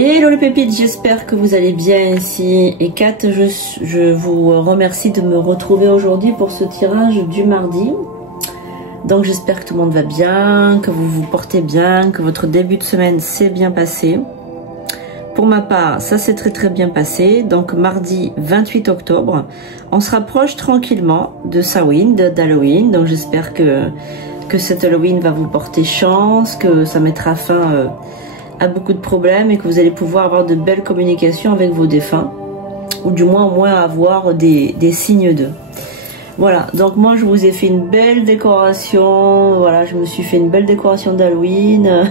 Hello les pépites, j'espère que vous allez bien ici. Et Kat, je vous remercie de me retrouver aujourd'hui pour ce tirage du mardi. Donc j'espère que tout le monde va bien, que vous vous portez bien, que votre début de semaine s'est bien passé. Pour ma part, ça s'est très bien passé. Donc mardi 28 octobre, on se rapproche tranquillement de Samhain, d'Halloween. Donc j'espère que cet Halloween va vous porter chance, que ça mettra fin à beaucoup de problèmes et que vous allez pouvoir avoir de belles communications avec vos défunts. Ou du moins au moins avoir des signes d'eux. Voilà, donc moi je vous ai fait une belle décoration. Voilà, je me suis fait une belle décoration d'Halloween.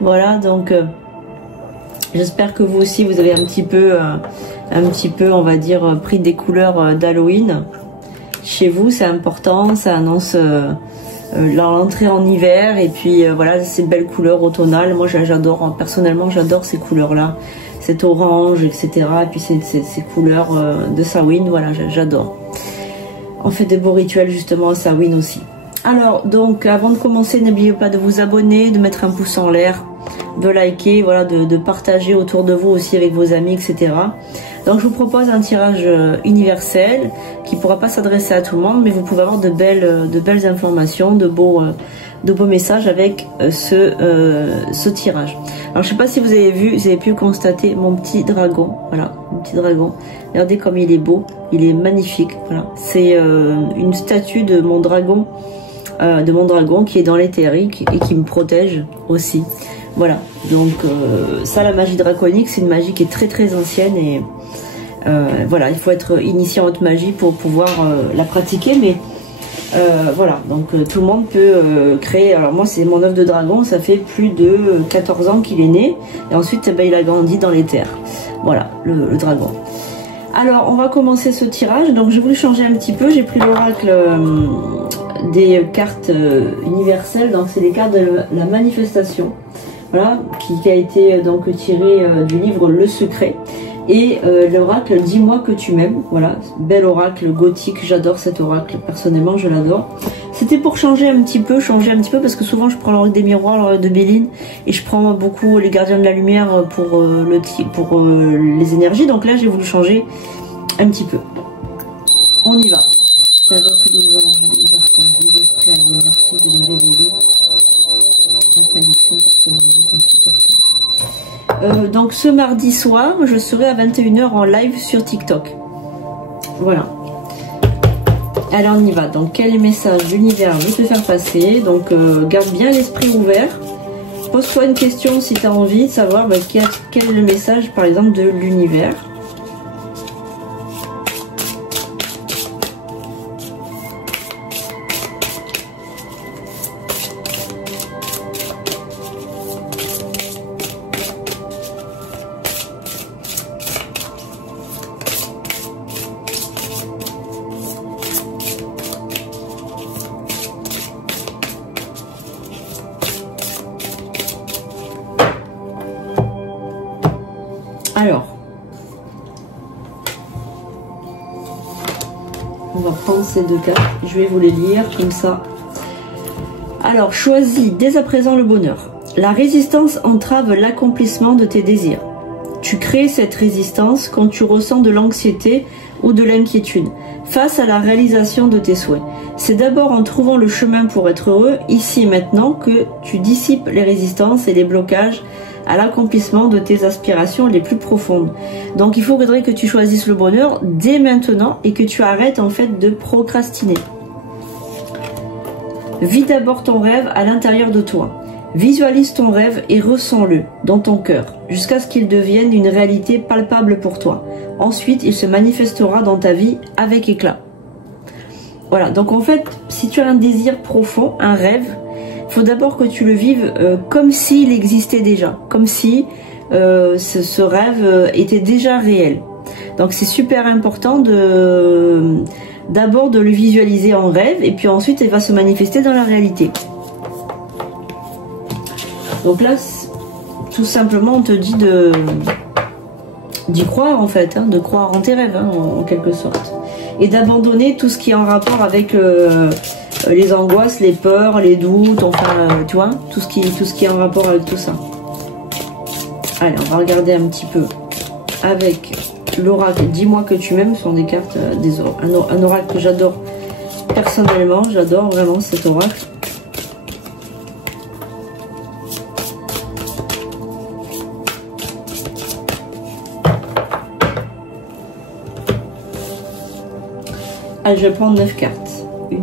Voilà, donc j'espère que vous aussi vous avez un petit peu, on va dire, pris des couleurs d'Halloween. Chez vous, c'est important, ça annonce l'entrée en hiver. Et puis voilà, ces belles couleurs automnales. Moi j'adore, personnellement j'adore ces couleurs-là. Cet orange, etc. Et puis ces couleurs de Samhain, voilà, j'adore. On fait des beaux rituels justement à Samhain aussi. Alors, donc, avant de commencer, n'oubliez pas de vous abonner, de mettre un pouce en l'air, de liker, voilà, de partager autour de vous aussi avec vos amis, etc. Donc, je vous propose un tirage universel qui ne pourra pas s'adresser à tout le monde, mais vous pouvez avoir de belles informations, de beaux messages avec ce tirage. Alors, je ne sais pas si vous avez vu, vous avez pu constater mon petit dragon. Voilà, mon petit dragon. Regardez comme il est beau, il est magnifique. Voilà, c'est une statue de mon dragon. Qui est dans l'éthérique et qui me protège aussi. Voilà, donc ça, la magie draconique, c'est une magie qui est très ancienne et voilà, il faut être initié en haute magie pour pouvoir la pratiquer, mais voilà, donc tout le monde peut créer. Alors moi, c'est mon œuf de dragon, ça fait plus de 14 ans qu'il est né et ensuite il a grandi dans les terres. Voilà, le dragon. Alors, on va commencer ce tirage. Donc, j'ai voulu changer un petit peu. J'ai pris l'oracle des cartes universelles. Donc, c'est les cartes de la manifestation. Voilà, qui a été donc tiré du livre Le Secret. Et l'oracle Dis-moi que tu m'aimes. Voilà, bel oracle gothique. J'adore cet oracle. Personnellement, je l'adore. C'était pour changer un petit peu, parce que souvent je prends l'oracle des miroirs, l'oracle de Béline, et je prends beaucoup les gardiens de la lumière pour les énergies. Donc là, j'ai voulu changer un petit peu. On y va. J'invoque les anges, les archanges, les esprits alliés. Merci de nous révéler la prédiction pour ce mardi 28 octobre. Donc ce mardi soir, je serai à 21 h en live sur TikTok. Voilà. Alors on y va. Donc quel message l'univers veut te faire passer? Donc garde bien l'esprit ouvert. Pose-toi une question si tu as envie de savoir quel est le message par exemple de l'univers. Alors, on va prendre ces deux cartes, je vais vous les lire comme ça. Alors, choisis dès à présent le bonheur. La résistance entrave l'accomplissement de tes désirs. Tu crées cette résistance quand tu ressens de l'anxiété ou de l'inquiétude face à la réalisation de tes souhaits. C'est d'abord en trouvant le chemin pour être heureux, ici et maintenant, que tu dissipes les résistances et les blocages à l'accomplissement de tes aspirations les plus profondes. Donc il faudrait que tu choisisses le bonheur dès maintenant et que tu arrêtes en fait de procrastiner. Vis d'abord ton rêve à l'intérieur de toi. Visualise ton rêve et ressens-le dans ton cœur jusqu'à ce qu'il devienne une réalité palpable pour toi. Ensuite, il se manifestera dans ta vie avec éclat. Voilà, donc en fait, si tu as un désir profond, un rêve, il faut d'abord que tu le vives comme s'il existait déjà, comme si ce rêve était déjà réel. Donc c'est super important d'abord de le visualiser en rêve et puis ensuite il va se manifester dans la réalité. Donc là, tout simplement, on te dit d'y croire en fait, hein, de croire en tes rêves hein, en quelque sorte. Et d'abandonner tout ce qui est en rapport avec les angoisses, les peurs, les doutes, enfin, tu vois, tout ce qui est en rapport avec tout ça. Allez, on va regarder un petit peu avec l'oracle. Dis-moi que tu m'aimes. Ce sont des cartes, un oracle que j'adore personnellement. J'adore vraiment cet oracle. Allez, je vais prendre 9 cartes. 1,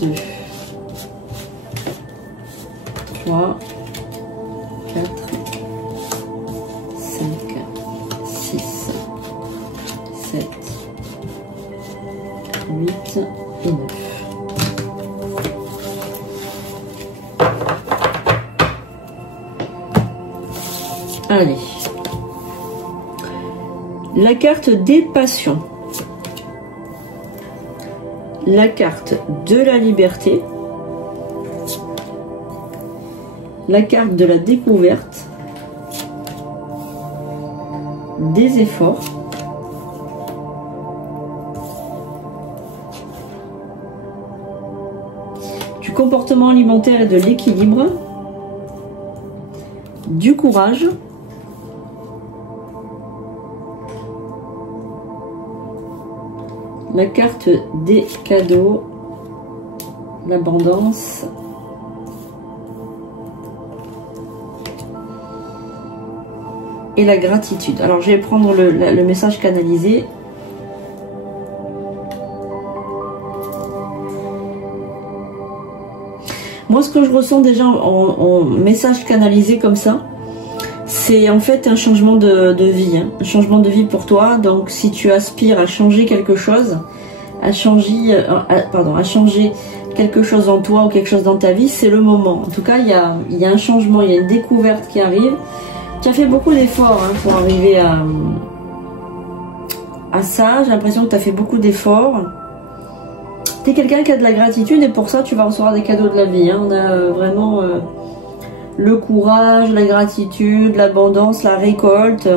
2, 3, 4, 5, 6, 7, 8 et 9. Allez. La carte des passions. La carte de la liberté. La carte de la découverte. Des efforts. Du comportement alimentaire et de l'équilibre. Du courage. La carte des cadeaux, l'abondance, et la gratitude. Alors je vais prendre le message canalisé. Moi ce que je ressens déjà en message canalisé comme ça, c'est en fait un changement de vie, hein. Un changement de vie pour toi. Donc si tu aspires à changer quelque chose, à changer quelque chose en toi ou quelque chose dans ta vie, c'est le moment. En tout cas, il y a un changement, il y a une découverte qui arrive. Tu as fait beaucoup d'efforts, hein, pour arriver à ça. J'ai l'impression que tu as fait beaucoup d'efforts. Tu es quelqu'un qui a de la gratitude et pour ça, tu vas recevoir des cadeaux de la vie, hein. On a vraiment... le courage, la gratitude, l'abondance, la récolte.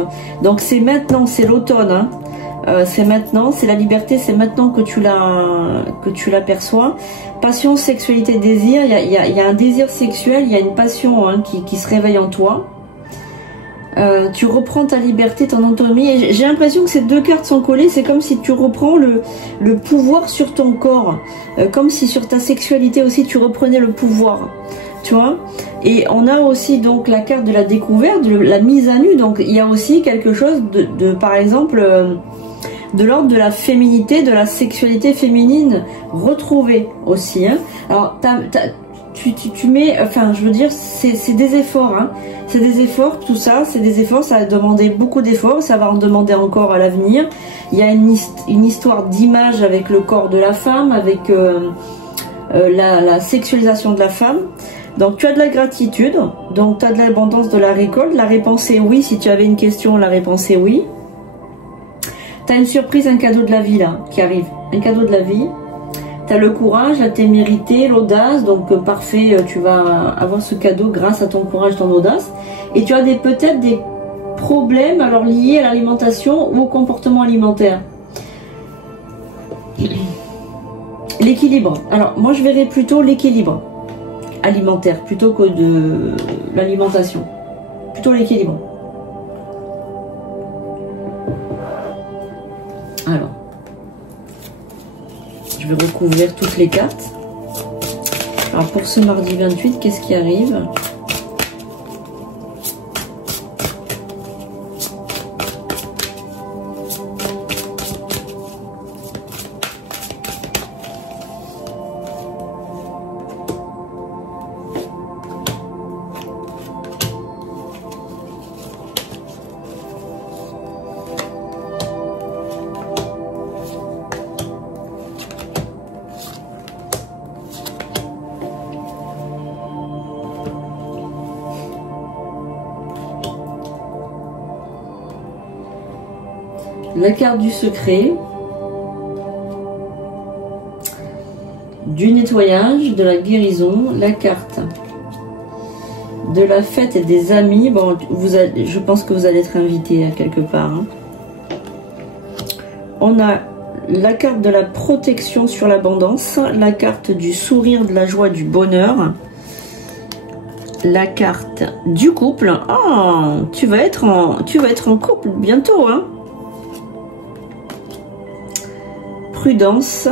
Donc c'est maintenant, c'est l'automne, hein. C'est maintenant, c'est la liberté, c'est maintenant que tu l'aperçois. Passion, sexualité, désir. Il y a un désir sexuel, il y a une passion, hein, qui se réveille en toi. Tu reprends ta liberté, ton autonomie. Et j'ai l'impression que ces deux cartes sont collées. C'est comme si tu reprends le pouvoir sur ton corps, comme si sur ta sexualité aussi tu reprenais le pouvoir. Tu vois, et on a aussi donc la carte de la découverte, de la mise à nu. Donc il y a aussi quelque chose de par exemple, de l'ordre de la féminité, de la sexualité féminine retrouvée aussi, hein. Alors tu mets, enfin je veux dire, c'est des efforts, hein. C'est des efforts, tout ça, c'est des efforts, ça a demandé beaucoup d'efforts, ça va en demander encore à l'avenir. Il y a une histoire d'image avec le corps de la femme, avec la sexualisation de la femme. Donc tu as de la gratitude, donc tu as de l'abondance, de la récolte. La réponse est oui. Si tu avais une question, la réponse est oui. Tu as une surprise, un cadeau de la vie là qui arrive. Un cadeau de la vie. Tu as le courage, la témérité, l'audace. Donc parfait, tu vas avoir ce cadeau grâce à ton courage, ton audace. Et tu as peut-être des problèmes alors liés à l'alimentation ou au comportement alimentaire. L'équilibre. Alors moi je verrais plutôt l'équilibre alimentaire plutôt que de l'alimentation, plutôt l'équilibre. Alors je vais recouvrir toutes les cartes. Alors pour ce mardi 28, qu'est-ce qui arrive? La carte du secret, du nettoyage, de la guérison, la carte de la fête et des amis. Bon, je pense que vous allez être invité à quelque part, hein. On a la carte de la protection sur l'abondance, la carte du sourire, de la joie, du bonheur, la carte du couple. Oh, tu vas être en couple bientôt, hein. Prudence,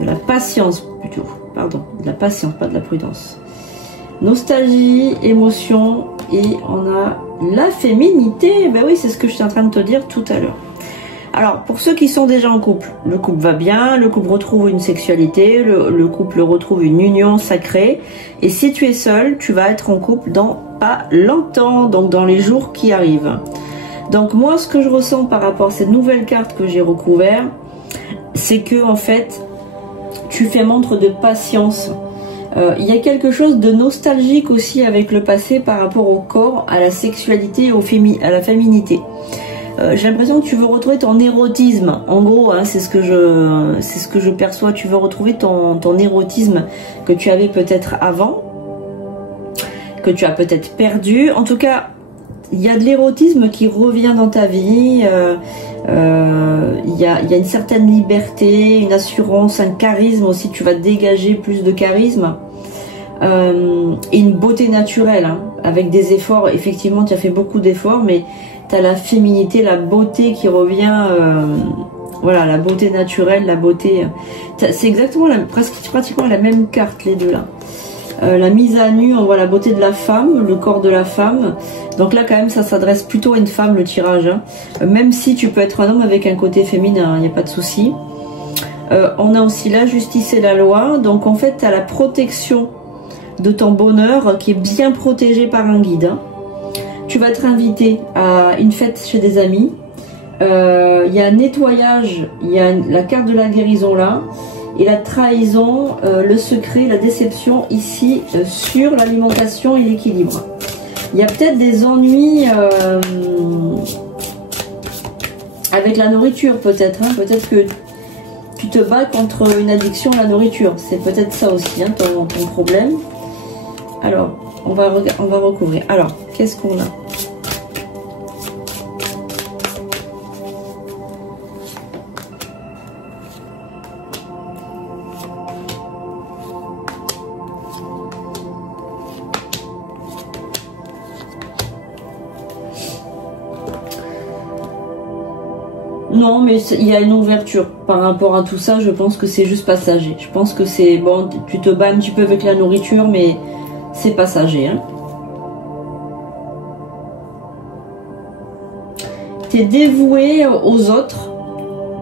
de la patience plutôt, pardon, de la patience, pas de la prudence. Nostalgie, émotion, et on a la féminité. Ben oui, c'est ce que j'étais en train de te dire tout à l'heure. Alors, pour ceux qui sont déjà en couple, le couple va bien, le couple retrouve une sexualité, le couple retrouve une union sacrée. Et si tu es seul, tu vas être en couple dans pas longtemps, donc dans les jours qui arrivent. Donc moi, ce que je ressens par rapport à cette nouvelle carte que j'ai recouvert, c'est que en fait, tu fais montre de patience. Il y a quelque chose de nostalgique aussi avec le passé par rapport au corps, à la sexualité, à la féminité. J'ai l'impression que tu veux retrouver ton érotisme. En gros, hein, c'est ce que je perçois. Tu veux retrouver ton érotisme que tu avais peut-être avant, que tu as peut-être perdu. En tout cas, il y a de l'érotisme qui revient dans ta vie. Il y a une certaine liberté, une assurance, un charisme aussi. Tu vas dégager plus de charisme. Et une beauté naturelle, hein, avec des efforts. Effectivement, tu as fait beaucoup d'efforts, mais tu as la féminité, la beauté qui revient. Voilà, la beauté naturelle, la beauté. C'est exactement pratiquement la même carte, les deux là. La mise à nu, on voit la beauté de la femme, le corps de la femme. Donc là, quand même, ça s'adresse plutôt à une femme, le tirage. Hein. Même si tu peux être un homme avec un côté féminin, il n'y a pas de souci. On a aussi la justice et la loi. Donc en fait, tu as la protection de ton bonheur qui est bien protégé par un guide. Hein. Tu vas être invité à une fête chez des amis. Il y a un nettoyage, il y a la carte de la guérison là. Et la trahison, le secret, la déception ici sur l'alimentation et l'équilibre. Il y a peut-être des ennuis avec la nourriture peut-être. Hein. Peut-être que tu te bats contre une addiction à la nourriture. C'est peut-être ça aussi, hein, ton problème. Alors, on va recouvrir. Alors, qu'est-ce qu'on a ? Non, mais il y a une ouverture par rapport à tout ça. Je pense que c'est juste passager. Je pense que c'est bon, tu te bats un petit peu avec la nourriture, mais c'est passager. Hein. Tu es dévoué aux autres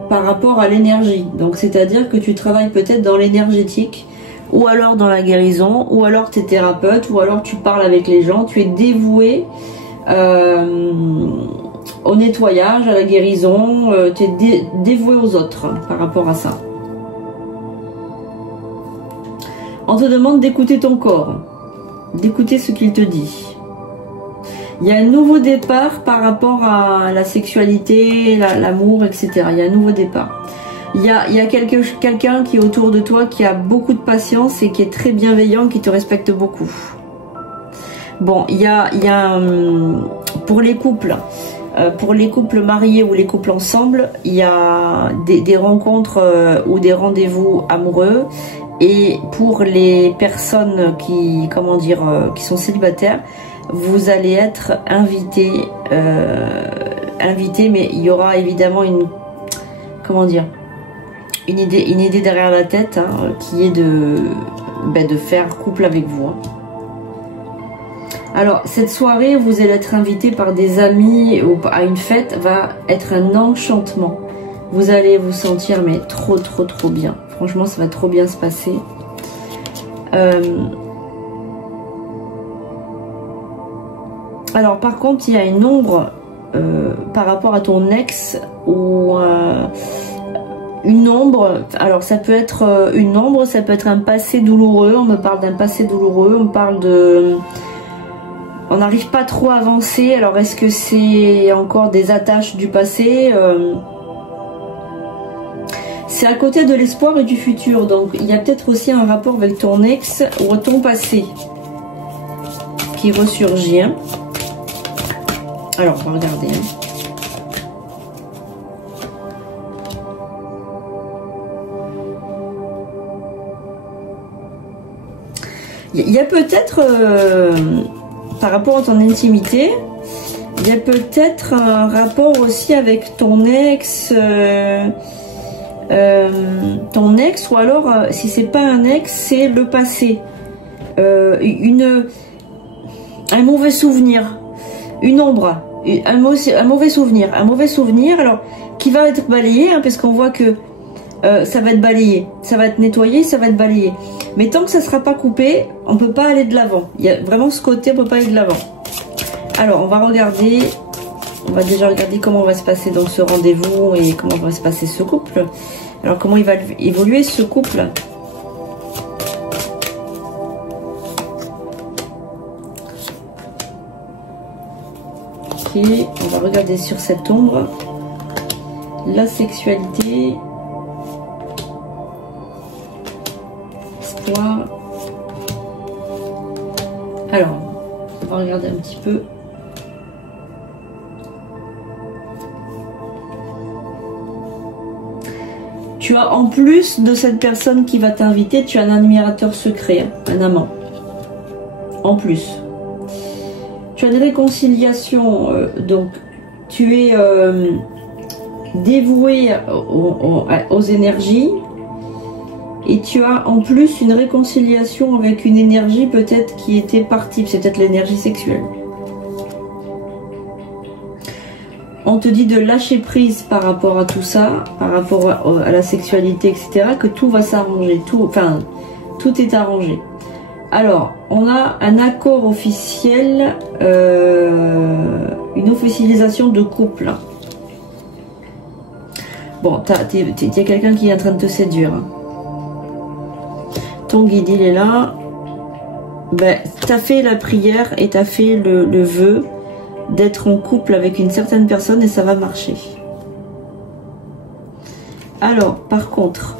par rapport à l'énergie. Donc, c'est-à-dire que tu travailles peut-être dans l'énergétique, ou alors dans la guérison, ou alors tu es thérapeute, ou alors tu parles avec les gens. Tu es dévoué au nettoyage, à la guérison, tu es dévoué aux autres par rapport à ça. On te demande d'écouter ton corps, d'écouter ce qu'il te dit. Il y a un nouveau départ par rapport à la sexualité, l'amour, etc. Il y a un nouveau départ. Il y a quelqu'un qui est autour de toi, qui a beaucoup de patience et qui est très bienveillant, qui te respecte beaucoup. Bon, il y a pour les couples mariés ou les couples ensemble, il y a des rencontres ou des rendez-vous amoureux. Et pour les personnes qui sont célibataires, vous allez être invités, mais il y aura évidemment une idée derrière la tête, hein, qui est de faire couple avec vous. Hein. Alors, cette soirée, vous allez être invité par des amis à une fête, va être un enchantement. Vous allez vous sentir mais trop bien. Franchement, ça va trop bien se passer. Alors, par contre, il y a une ombre par rapport à ton ex ou une ombre. Alors, ça peut être une ombre, ça peut être un passé douloureux. On me parle d'un passé douloureux, on parle de... On n'arrive pas trop à avancer. Alors, est-ce que c'est encore des attaches du passé C'est à côté de l'espoir et du futur. Donc, il y a peut-être aussi un rapport avec ton ex ou ton passé qui ressurgit. Hein. Alors, on va regarder. Hein. Il y a peut-être, par rapport à ton intimité, il y a peut-être un rapport aussi avec ton ex, ou alors, si c'est pas un ex, c'est le passé. Un mauvais souvenir, une ombre, un mauvais souvenir, alors qui va être balayé, hein, parce qu'on voit que ça va être balayé, ça va être nettoyé, ça va être balayé. Mais tant que ça ne sera pas coupé, on ne peut pas aller de l'avant. Il y a vraiment ce côté, on ne peut pas aller de l'avant. Alors, on va regarder, on va déjà regarder comment va se passer donc ce rendez-vous et comment va se passer ce couple. Alors, comment il va évoluer ce couple? Ok, on va regarder sur cette ombre. La sexualité. Espoir. Alors, on va regarder un petit peu. Tu as, en plus de cette personne qui va t'inviter, tu as un admirateur secret, un amant. En plus. Tu as des réconciliations, donc tu es dévoué aux énergies. Et tu as en plus une réconciliation avec une énergie peut-être qui était partie. C'est peut-être l'énergie sexuelle. On te dit de lâcher prise par rapport à tout ça, par rapport à la sexualité, etc. Que tout va s'arranger. Tout est arrangé. Alors, on a un accord officiel, une officialisation de couple. Bon, il y a quelqu'un qui est en train de te séduire. Ton guide, il est là. Ben, tu as fait la prière et tu as fait le vœu d'être en couple avec une certaine personne et ça va marcher. Alors, par contre,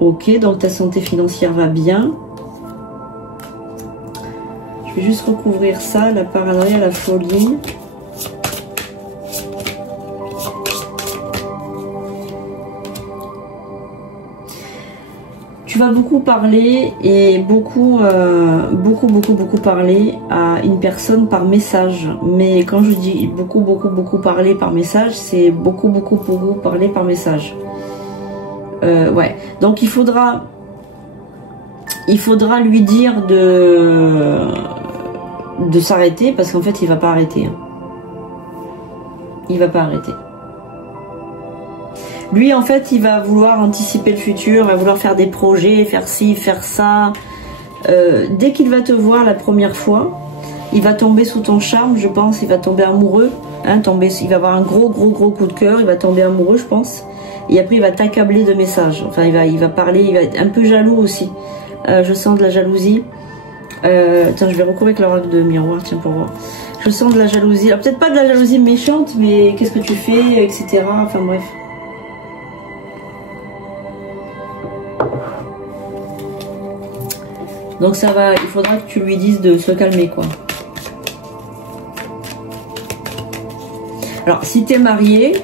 ok, donc ta santé financière va bien. Je vais juste recouvrir ça, la paranoïa, la folie. Tu vas beaucoup parler et beaucoup parler à une personne par message. Mais quand je dis beaucoup parler par message, c'est beaucoup parler par message. Ouais. Donc il faudra lui dire de s'arrêter parce qu'en fait il va pas arrêter. Il va pas arrêter. Lui, en fait, il va vouloir anticiper le futur, il va vouloir faire des projets, faire ci, faire ça. Dès qu'il va te voir la première fois, il va tomber sous ton charme, je pense. Il va tomber amoureux. Hein, il va avoir un gros coup de cœur. Il va tomber amoureux, je pense. Et après, il va t'accabler de messages. Enfin, il va parler, il va être un peu jaloux aussi. Je sens de la jalousie. Tiens, je vais recourir avec l'oracle de miroir, tiens, pour voir. Je sens de la jalousie. Alors, peut-être pas de la jalousie méchante, mais qu'est-ce que tu fais, etc. Enfin, bref. Donc ça va, il faudra que tu lui dises de se calmer, quoi. Alors, si tu es marié,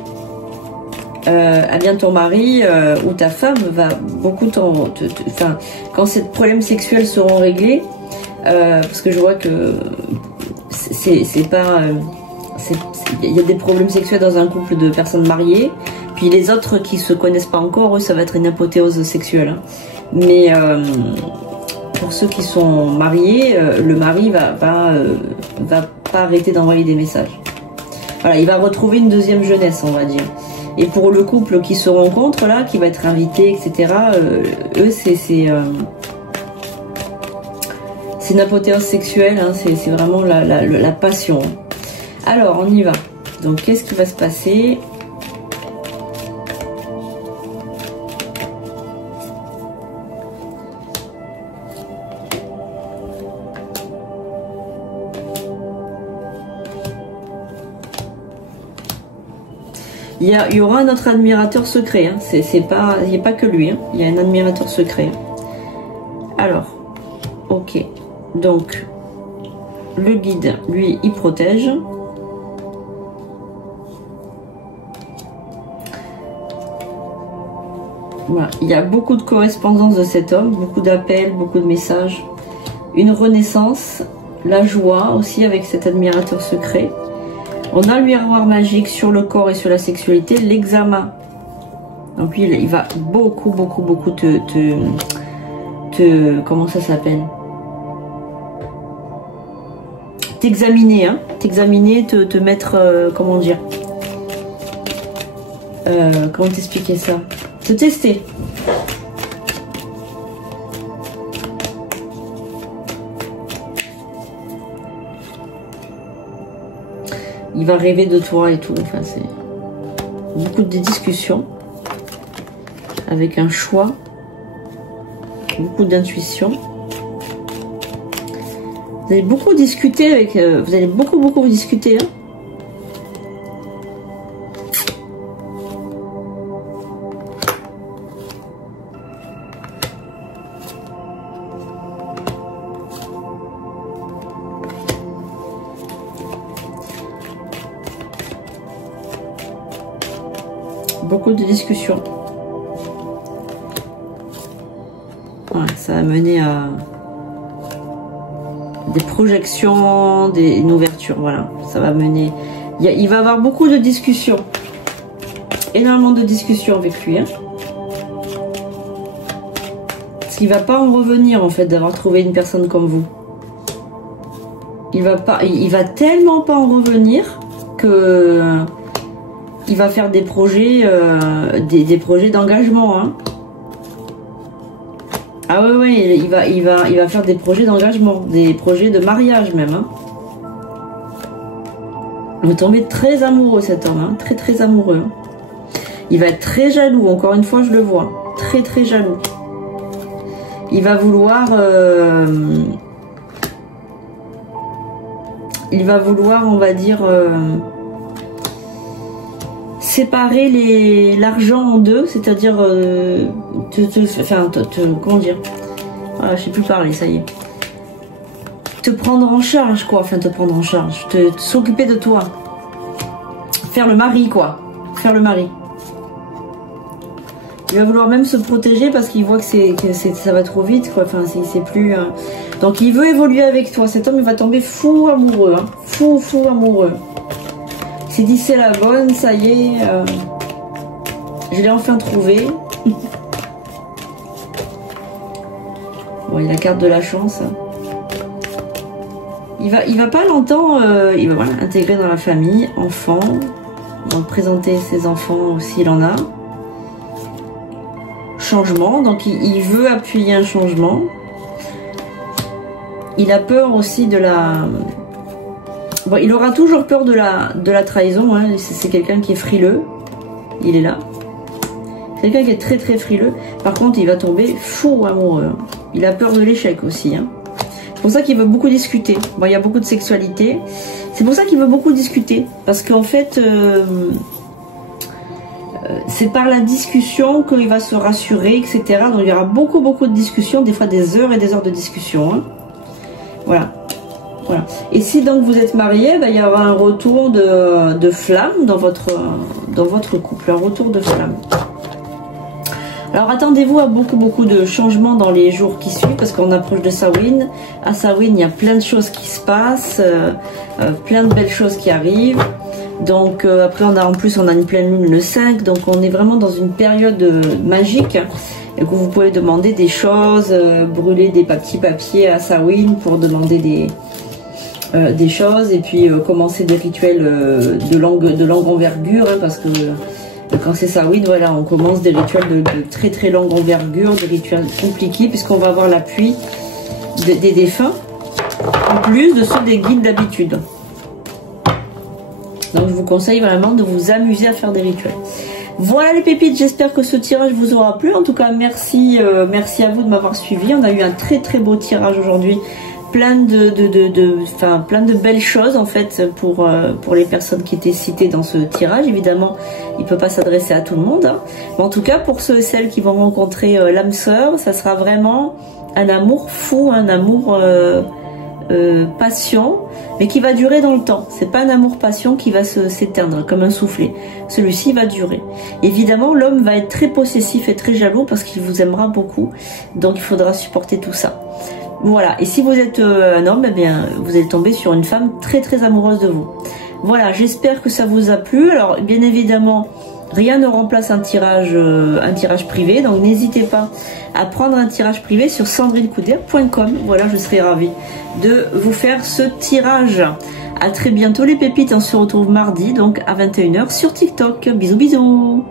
eh bien ton mari ou ta femme va beaucoup enfin, quand ces problèmes sexuels seront réglés, parce que je vois que c'est pas... il y a des problèmes sexuels dans un couple de personnes mariées, puis les autres qui se connaissent pas encore, eux, ça va être une apothéose sexuelle. Hein. Mais... pour ceux qui sont mariés, le mari va pas arrêter d'envoyer des messages. Voilà, il va retrouver une deuxième jeunesse, on va dire. Et pour le couple qui se rencontre là, qui va être invité, etc., eux, c'est une apothéose sexuelle, hein, c'est vraiment la passion. Alors, on y va. Donc, qu'est-ce qui va se passer ? Il y aura un autre admirateur secret, hein. Il n'y a pas que lui, hein. Il y a un admirateur secret. Alors, ok. Donc, le guide, lui, il protège. Voilà. Il y a beaucoup de correspondance de cet homme, beaucoup d'appels, beaucoup de messages. Une renaissance, la joie aussi avec cet admirateur secret. On a le miroir magique sur le corps et sur la sexualité, l'examen. Donc lui, il va beaucoup comment ça s'appelle? T'examiner, hein, t'examiner, te mettre, comment dire, comment t'expliquer ça? Te tester. Il va rêver de toi et tout. Enfin, c'est beaucoup de discussions avec un choix, beaucoup d'intuition. Vous allez beaucoup discuter avec. Vous allez beaucoup discuter. Hein. Beaucoup de discussions. Ouais, ça va mener à des projections, une ouverture. Voilà, ça va mener. Il va y avoir beaucoup de discussions. Énormément de discussions avec lui. Hein. Parce qu'il ne va pas en revenir en fait d'avoir trouvé une personne comme vous. Il va tellement pas en revenir que il va faire des projets d'engagement. Hein. Ah ouais, il va faire des projets d'engagement, des projets de mariage même. Hein. Il va tomber très amoureux cet homme, hein, très amoureux. Hein. Il va être très jaloux, encore une fois je le vois, très jaloux. Il va vouloir, on va dire, séparer l'argent en deux, c'est-à-dire comment dire, voilà, je sais plus parler, ça y est, te prendre en charge quoi, enfin te prendre en charge, s'occuper de toi, faire le mari quoi, faire le mari. Il va vouloir même se protéger parce qu'il voit que ça va trop vite quoi, enfin c'est plus donc il veut évoluer avec toi. Cet homme il va tomber fou amoureux, hein. Fou amoureux. Il s'est dit c'est la bonne, ça y est, je l'ai enfin trouvé. Bon, il a la carte de la chance. Il va pas longtemps, il va voilà, intégrer dans la famille, enfant. On va présenter ses enfants s'il en a. Changement, donc il veut appuyer un changement. Il a peur aussi de la... Bon, il aura toujours peur de la trahison, hein. C'est quelqu'un qui est frileux, il est là. Quelqu'un qui est très frileux. Par contre, il va tomber fou amoureux. Il a peur de l'échec aussi. Hein. C'est pour ça qu'il veut beaucoup discuter. Bon, il y a beaucoup de sexualité. C'est pour ça qu'il veut beaucoup discuter. Parce qu'en fait, c'est par la discussion qu'il va se rassurer, etc. Donc il y aura beaucoup de discussions, des fois des heures et des heures de discussion. Hein. Voilà. Voilà. Et si donc vous êtes marié, ben, il y aura un retour de flamme dans votre couple, un retour de flamme. Alors attendez-vous à beaucoup de changements dans les jours qui suivent parce qu'on approche de Samhain. À Samhain, il y a plein de choses qui se passent, plein de belles choses qui arrivent. Donc après en plus on a une pleine lune le 5, donc on est vraiment dans une période magique. Et que vous pouvez demander des choses, brûler des petits papiers à Samhain pour demander des choses et puis commencer des rituels de longue envergure hein, parce que quand c'est Samhain, voilà, on commence des rituels de très longue envergure, des rituels compliqués puisqu'on va avoir l'appui des défunts en plus de ceux des guides d'habitude. Donc je vous conseille vraiment de vous amuser à faire des rituels. Voilà les pépites, j'espère que ce tirage vous aura plu. En tout cas, merci à vous de m'avoir suivi. On a eu un très beau tirage aujourd'hui. Plein de belles choses en fait pour les personnes qui étaient citées dans ce tirage. Évidemment, il ne peut pas s'adresser à tout le monde. Hein. Mais en tout cas, pour ceux et celles qui vont rencontrer l'âme sœur, ça sera vraiment un amour fou, un amour passion, mais qui va durer dans le temps. C'est pas un amour-passion qui va s'éteindre comme un soufflet. Celui-ci va durer. Évidemment, l'homme va être très possessif et très jaloux parce qu'il vous aimera beaucoup. Donc, il faudra supporter tout ça. Voilà. Et si vous êtes un homme, eh bien, vous allez tomber sur une femme très très amoureuse de vous. Voilà. J'espère que ça vous a plu. Alors, bien évidemment, rien ne remplace un tirage privé, donc n'hésitez pas à prendre un tirage privé sur sandrinecouder.com. Voilà, je serai ravie de vous faire ce tirage. À très bientôt les pépites, on se retrouve mardi donc à 21 h sur TikTok. Bisous bisous.